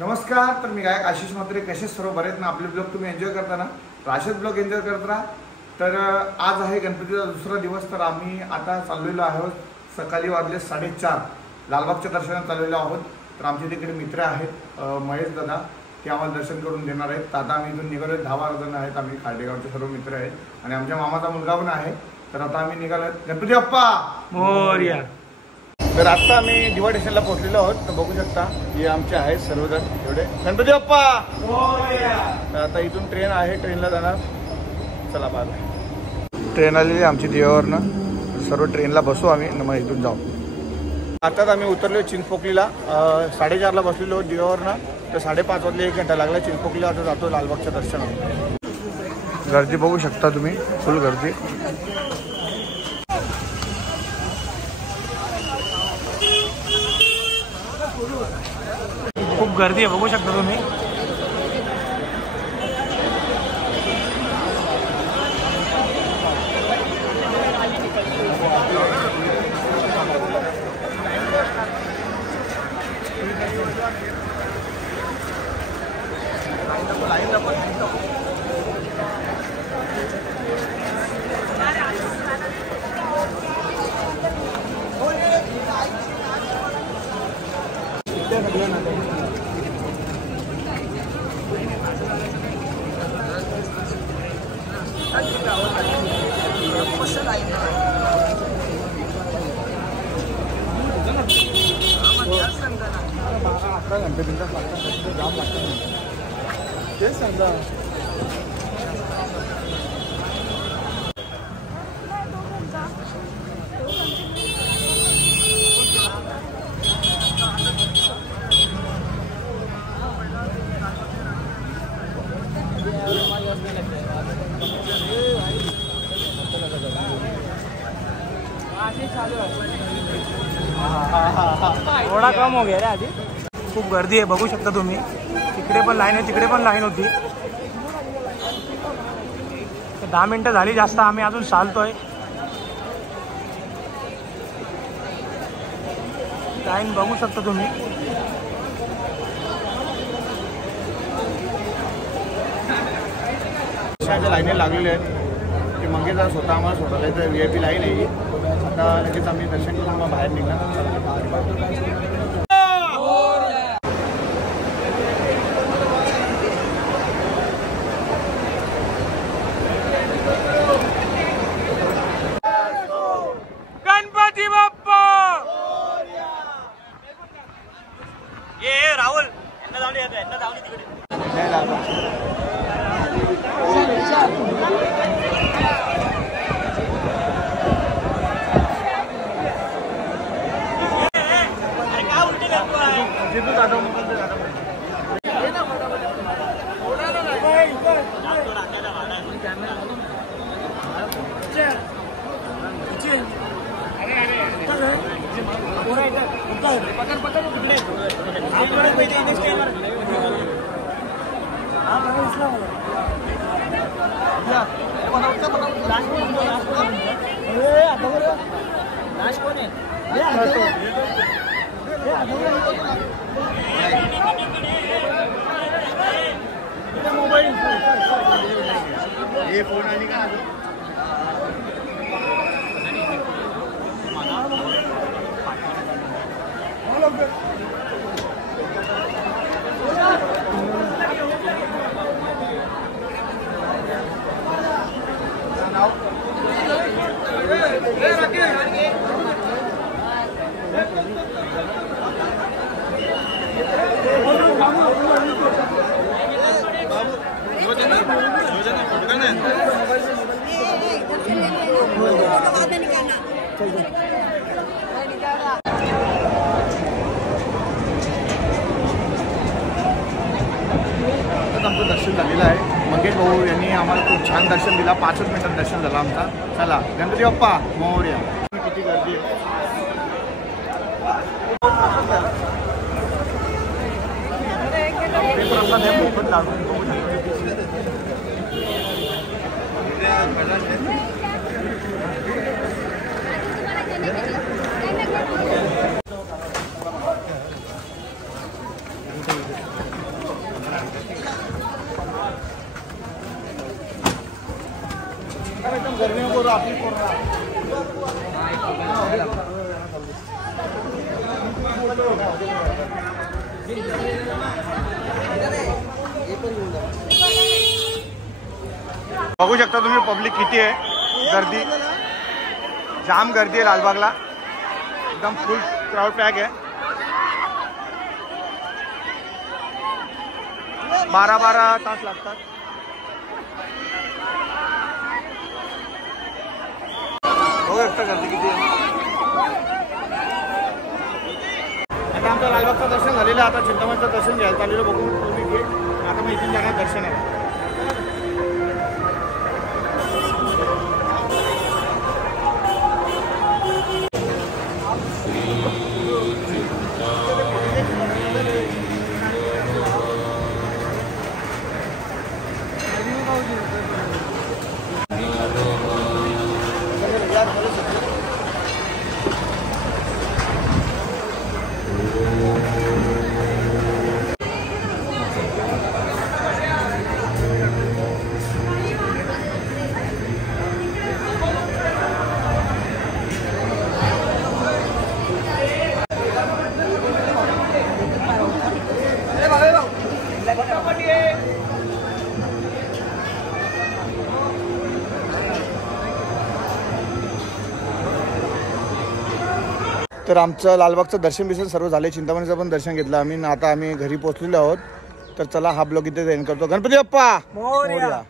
नमस्कार. तर मी गायक आशिष म्हात्रे. कसे सर्व बरे आहेत ना? आपले ब्लॉग तुम्ही एन्जॉय करता ना? तर असेच ब्लॉग एन्जॉय करत राहा. तर आज आहे गणपतीचा दुसरा दिवस. तर आम्ही आता चाललेलो आहोत. सकाळी वाजले 4:30 लालबागच्या दर्शनात चाललेलो आहोत. तर आमचे तिकडे मित्र आहेत महेश दादा, ते आम्हाला दर्शन करून देणार आहेत. तर आता आम्ही इथून निघालो. 10-12 जण आहेत आम्ही. खाडेगावचे सर्व मित्र आहेत आणि आमच्या मामाचा मुलगा पण आहे. तर आता आम्ही निघालो. गणपती बाप्पा मोरया. तर आता आम्ही दिवा स्टेशनला पोहोचलेलो आहोत. तर बघू शकता हे आमचे आहेत सर्वजण एवढे. गणपती बाप्पा मोरया. तर आता इथून ट्रेन आहे, ट्रेनला जाणार. चला बाय. ट्रेन आलेली आमची दिव्यावरनं. सर्व ट्रेनला बसू आम्ही मग इथून जाऊ. आताच आम्ही उतरलो चिंचपोकलीला. 4:30ला बसलेलो दिव्यावरनं. तर 5:30 वाजले, 1 घंटा लागला चिंचपोकलीला. आता जातो लालबागच्या दर्शनाला. गर्दी बघू शकता तुम्ही, फुल गर्दी. खूप गर्दी आहे, बघू शकता तुम्ही. थोडा कम हो गया रे आधी. खूप गर्दी आहे, बघू शकता तुम्ही. तिकडे पण लाईन आहे, तिकडे पण लाईन होती. 10 मिनिटं झाली जास्त, आम्ही अजून चालतोय. लाईन बघू शकता तुम्ही. लाईनी लागलेले आहेत. ते मंगेचा स्वतः आम्हाला सोडवलं आहे. तर VIP लाईन आहे. आता लगेच आम्ही दर्शन करून मग बाहेर निघणार. गणपती बाप्पा. ये राहुल यांना जाऊन येतो, यांना जाऊन तिकडे. ये फोन आली का? आमचं दर्शन झालेलं आहे. मंगेश भाऊ यांनी आम्हाला खूप छान दर्शन दिला. 5 मिनिटात दर्शन झालं आमचा. चला गणपती बाप्पा मोरया. किती गर्दी आहे. मोफत लागून गर्मी में करू आपली कोरोना बघू शकता तुम्ही पब्लिक किती आहे, गर्दी जाम गर्दी आहे लालबागला, एकदम फुल क्राउड पॅक आहे. 12 तास लागतात. बघू शकता गर्दी किती आहे. आता आमचं लालबागचं दर्शन झालेलं आहे. आता चिंतामणीचं दर्शन घ्यायला चाललेलं बघून तुम्ही घे. आता मग इथून जाणार दर्शन आहे. तर आमचं लालबागचं दर्शन बिर्शन सर्व झाले. चिंतामणीचं पण दर्शन घेतलं आम्ही. आता आम्ही घरी पोहोचलेलो आहोत. तर चला हा ब्लॉग इथे एंड करतो. गणपती बाप्पा मोरया.